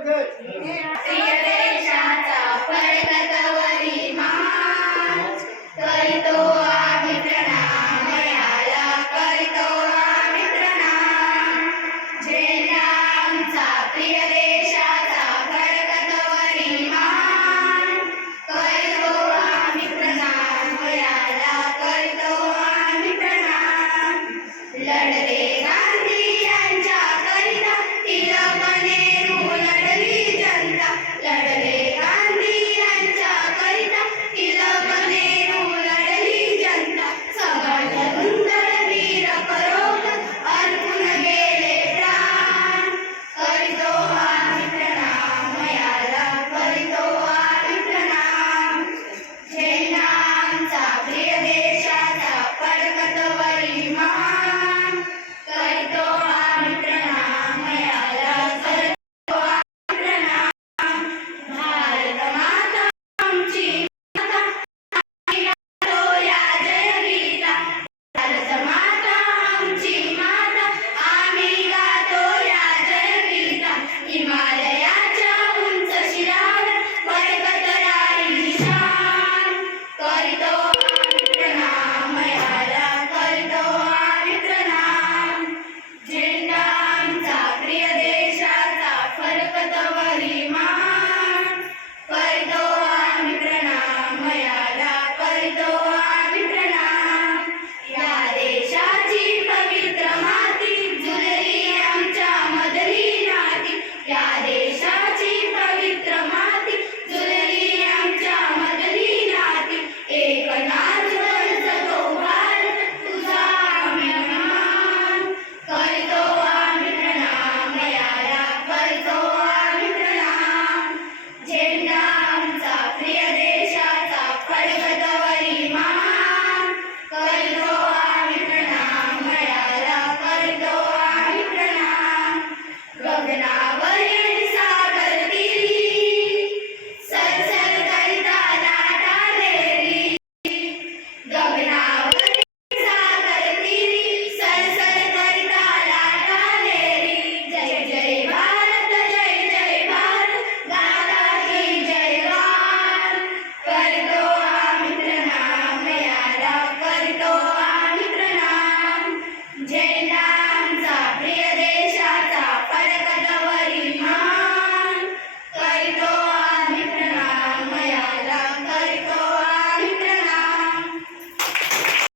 செய்யுங்கள்